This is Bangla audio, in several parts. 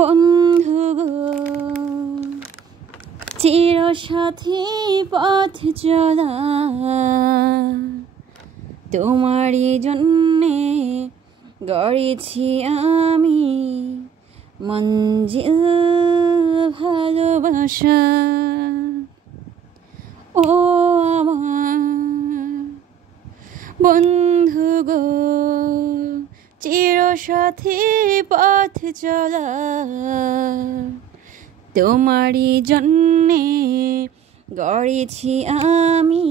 বন্ধু গো চিরসাথী পথ চলা তোমারই জন্যে গড়েছি আমি মঞ্জিল ভালোবাসা। ও আমার বন্ধু গো চিরসাথী পথ চলা তোমারই জন্যে গড়েছি আমি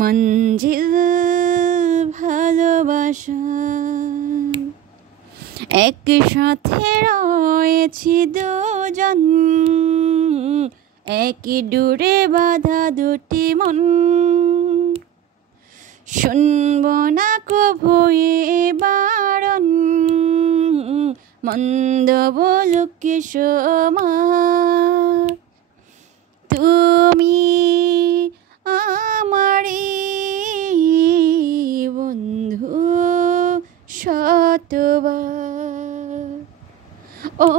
মঞ্জিল ভালোবাসা। একসাথে রয়েছি দুজন, একই ডুরে বাঁধা দুটি মন। শুনব না কভু এ বারণ, মন্দ বলুক সমাজ। তুমি আমারই বন্ধু শতবার। ও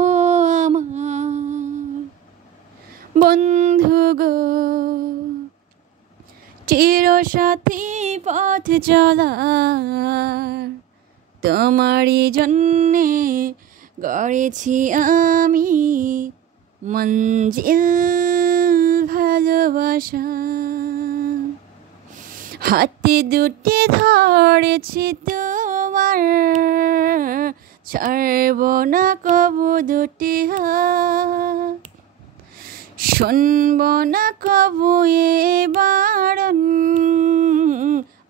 আমার বন্ধু গো চিরসাথী পথ চলা তোমারই জন্যে গড়েছি আমি মঞ্জিল ভালোবাসা। হাতে দুটি ধরেছি তোমার, ছাড়ব না কবু দুটি হাত। শুনব না কবু এ বারণ,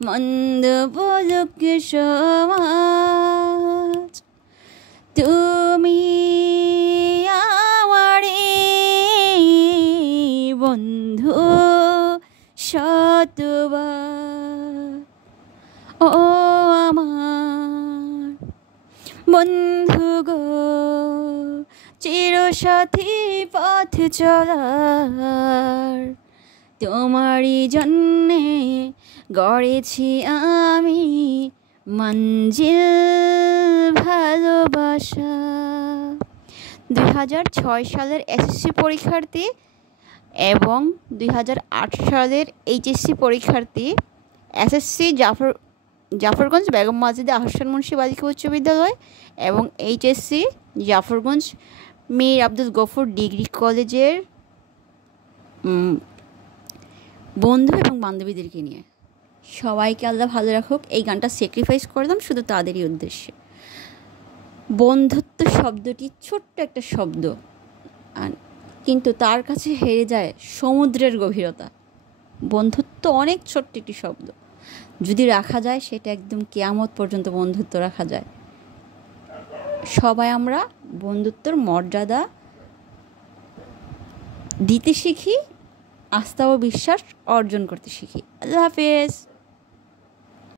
মন্দ বলুক সমাজ। তুমি আমারই বন্ধু শতবার। ও আমার বন্ধু গো চিরসাথী পথ চলার তোমারই জন্যে গড়েছি আমি মঞ্জিল ভালোবাসা। 2006 সালের এসএসসি পরীক্ষার্থী এবং 2008 সালের এইচএসসি পরীক্ষার্থী এসএসসি জাফরগঞ্জ বেগম মাজেদা আহসান মুন্সী বালিকা উচ্চ বিদ্যালয় এবং এইচএসসি জাফরগঞ্জ মীর আব্দুল গফুর ডিগ্রি কলেজের বন্ধু এবং বান্ধবীদেরকে নিয়ে সবাইকে আল্লাহ ভালো রাখুক। এই গানটা স্যাক্রিফাইস করলাম শুধু তাদেরই উদ্দেশ্যে। বন্ধুত্ব শব্দটি ছোট্ট একটা শব্দ, কিন্তু তার কাছে হেরে যায় সমুদ্রের গভীরতা। বন্ধুত্ব অনেক ছোট্ট একটি শব্দ, যদি রাখা যায় সেটা একদম কিয়ামত পর্যন্ত বন্ধুত্ব রাখা যায়। সবাই আমরা বন্ধুত্বর মর্যাদা দিতে শিখি, আস্থা ও বিশ্বাস অর্জন করতে শিখি। আল্লাহ হাফেজ।